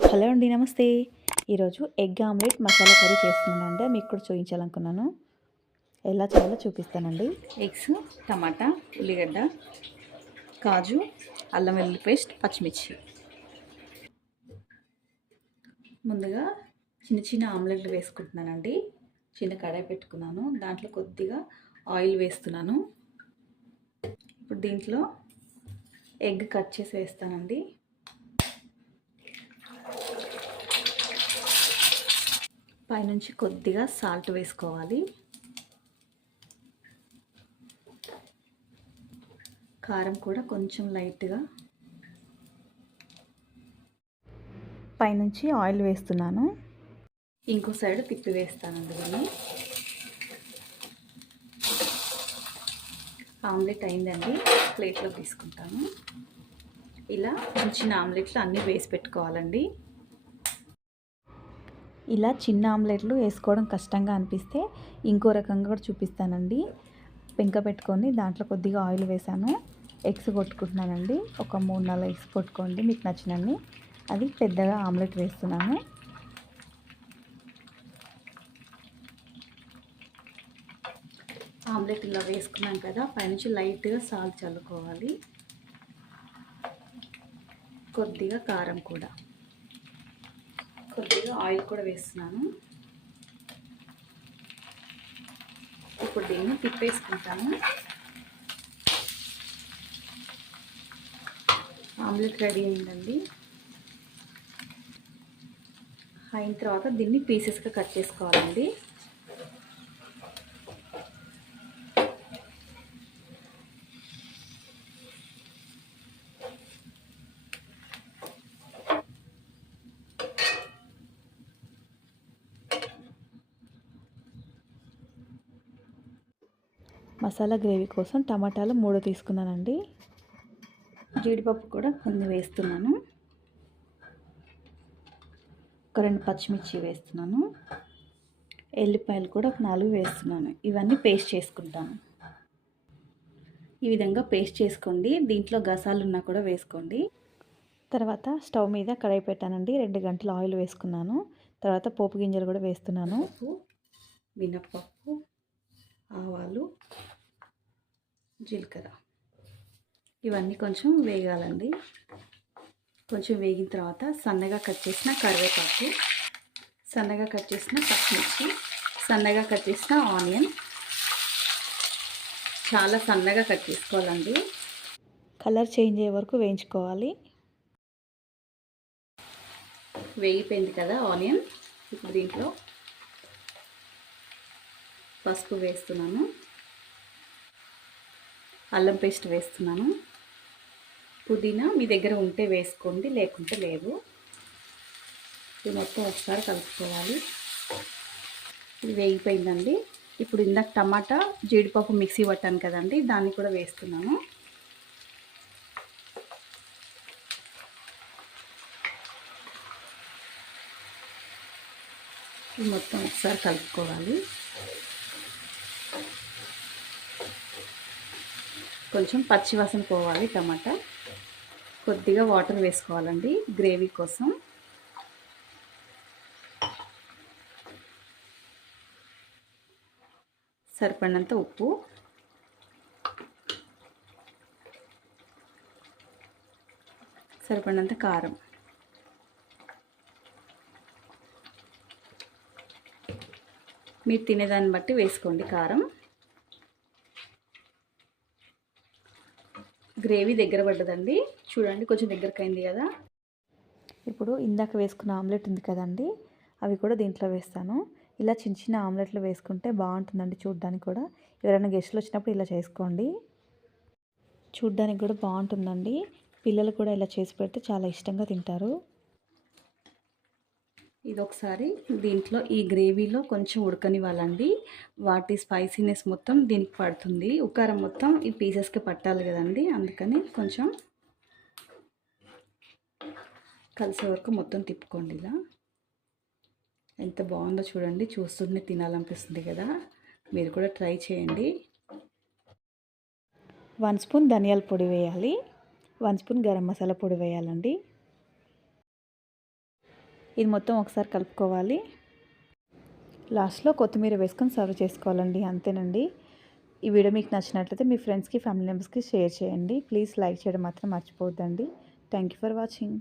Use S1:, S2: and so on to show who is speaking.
S1: Hello అండి నమస్తే. ఈరోజు ఎగ్ ఆమ్లెట్ మసాలా కర్రీ చేస్తున్నానండి మీకు కూడా చూపించాలనుకున్నాను. ఎలా చేయాలో చూపిస్తానండి.
S2: ఎగ్స్ టమాటా ఉల్లిగడ్డ కాజు అల్లం వెల్లుల్లి పేస్ట్ పచ్చిమిర్చి. ముందుగా చిన్న చిన్న ఆమ్లెట్లు వేసుకుంటున్నానండి. చిన్న కడాయి పెట్టుకున్నాను. దాంట్లో కొద్దిగా ఆయిల్ వేస్తున్నాను. ఇప్పుడు దీంట్లో ఎగ్ కట్ చేసి వేస్తానండి. పైనుంచి కొద్దిగా సాల్ట్ వేసుకోవాలి. కారం కూడా కొంచెం లైట్గా
S1: పైనుంచి ఆయిల్ వేస్తున్నాను.
S2: ఇంకో సైడ్ తిప్పి వేస్తాను అందులో ఆమ్లెట్ అయిందండి ప్లేట్లో తీసుకుంటాను. ఇలా చిన్న చిన్న ఆమ్లెట్లు అన్నీ వేసి పెట్టుకోవాలండి.
S1: ఇలా చిన్న ఆమ్లెట్లు వేసుకోవడం కష్టంగా అనిపిస్తే ఇంకో రకంగా కూడా చూపిస్తానండి. పెంక పెట్టుకొని దాంట్లో కొద్దిగా ఆయిల్ వేసాను. ఎగ్స్ కొట్టుకుంటున్నానండి. ఒక మూడు నాలుగు ఎగ్స్ కొట్టుకోండి మీకు నచ్చినన్ని. అది పెద్దగా ఆమ్లెట్ వేస్తున్నాను.
S2: ఆమ్లెట్ ఇలా వేసుకున్నాం కదా పైనుంచి లైట్గా సాల్ట్ చల్లుకోవాలి. కొద్దిగా కారం కూడా. కొద్దిగా ఆయిల్ కూడా వేస్తున్నాను. ఇప్పుడు దీన్ని తిప్పేసుకుంటాను. ఆమ్లెట్ రెడీ అయిందండి. అయిన తర్వాత దీన్ని పీసెస్గా కట్ చేసుకోవాలండి.
S1: మసాలా గ్రేవీ కోసం టమాటాలు మూడు తీసుకున్నానండి.
S2: జీడిపప్పు కూడా కొన్ని వేస్తున్నాను. ఒక రెండు పచ్చిమిర్చి వేస్తున్నాను. ఎల్లిపాయలు కూడా ఒక నాలుగు వేస్తున్నాను. ఇవన్నీ పేస్ట్ చేసుకుంటాను. ఈ విధంగా పేస్ట్ చేసుకోండి. దీంట్లో గసాలు ఉన్నా కూడా వేసుకోండి.
S1: తర్వాత స్టవ్ మీద కడాయి పెట్టానండి. రెండు గంటలు ఆయిల్ వేసుకున్నాను. తర్వాత పోపు గింజలు కూడా వేస్తున్నాను.
S2: పప్పు మినప్పప్పు ఆవాలు జీలకర్ర. ఇవన్నీ కొంచెం వేగాలండి. కొంచెం వేగిన తర్వాత సన్నగా కట్ చేసిన కరివేపాకు సన్నగా కట్ చేసిన పచ్చిమిర్చి సన్నగా కట్ చేసిన ఆనియన్. చాలా సన్నగా కట్ చేసుకోవాలండి.
S1: కలర్ చేంజ్ అయ్యే వరకు వేయించుకోవాలి.
S2: వేగిపోయింది కదా ఆనియన్. ఇప్పుడు దీంట్లో పసుపు వేస్తున్నాను. అల్లం పేస్ట్ వేస్తున్నాను. పుదీనా మీ దగ్గర ఉంటే వేసుకోండి లేకుంటే లేదు ఇది మొత్తం ఒకసారి కలుపుకోవాలి. ఇది వేగిపోయిందండి. ఇప్పుడు ఇందాక టమాటా జీడిపప్పు మిక్సీ పట్టాను కదండి దాన్ని కూడా వేస్తున్నాను. ఇది మొత్తం ఒకసారి కలుపుకోవాలి. కొంచెం పచ్చివాసన పోవాలి టమాటా. కొద్దిగా వాటర్ వేసుకోవాలండి గ్రేవీ కోసం. సరిపడినంత ఉప్పు. సరిపడినంత కారం. మీరు తినేదాన్ని బట్టి వేసుకోండి కారం. గ్రేవీ దగ్గర పడ్డదండి. చూడండి కొంచెం దగ్గరకు అయింది కదా.
S1: ఇప్పుడు ఇందాక వేసుకున్న ఆమ్లెట్ ఉంది కదండి అవి కూడా దీంట్లో వేస్తాను. ఇలా చిన్న చిన్న ఆమ్లెట్లు వేసుకుంటే బాగుంటుందండి చూడ్డానికి కూడా. ఎవరైనా గెస్ట్లు వచ్చినప్పుడు ఇలా చేసుకోండి. చూడ్డానికి కూడా బాగుంటుందండి. పిల్లలు కూడా ఇలా చేసి పెడితే చాలా ఇష్టంగా తింటారు.
S2: ఇది ఒకసారి దీంట్లో ఈ గ్రేవీలో కొంచెం ఉడకనివ్వాలండి. వాటి స్పైసీనెస్ మొత్తం దీనికి పడుతుంది. ఉకారం మొత్తం ఈ పీసెస్కి పట్టాలి కదండి. అందుకని కొంచెం కలిసే వరకు మొత్తం తిప్పుకోండి ఇలా. ఎంత బాగుందో చూడండి. చూస్తుంటే తినాలనిపిస్తుంది కదా. మీరు కూడా ట్రై చేయండి.
S1: వన్ స్పూన్ ధనియాల పొడి వేయాలి. వన్ స్పూన్ గరం మసాలా పొడి వేయాలండి. ఇది మొత్తం ఒకసారి కలుపుకోవాలి. లాస్ట్లో కొత్తిమీర వేసుకొని సర్వ్ చేసుకోవాలండి అంతేనండి. ఈ వీడియో మీకు నచ్చినట్లయితే మీ ఫ్రెండ్స్కి ఫ్యామిలీ మెంబర్స్కి షేర్ చేయండి. ప్లీజ్ లైక్ చేయడం మాత్రం మర్చిపోవద్దండి. Thank you for watching.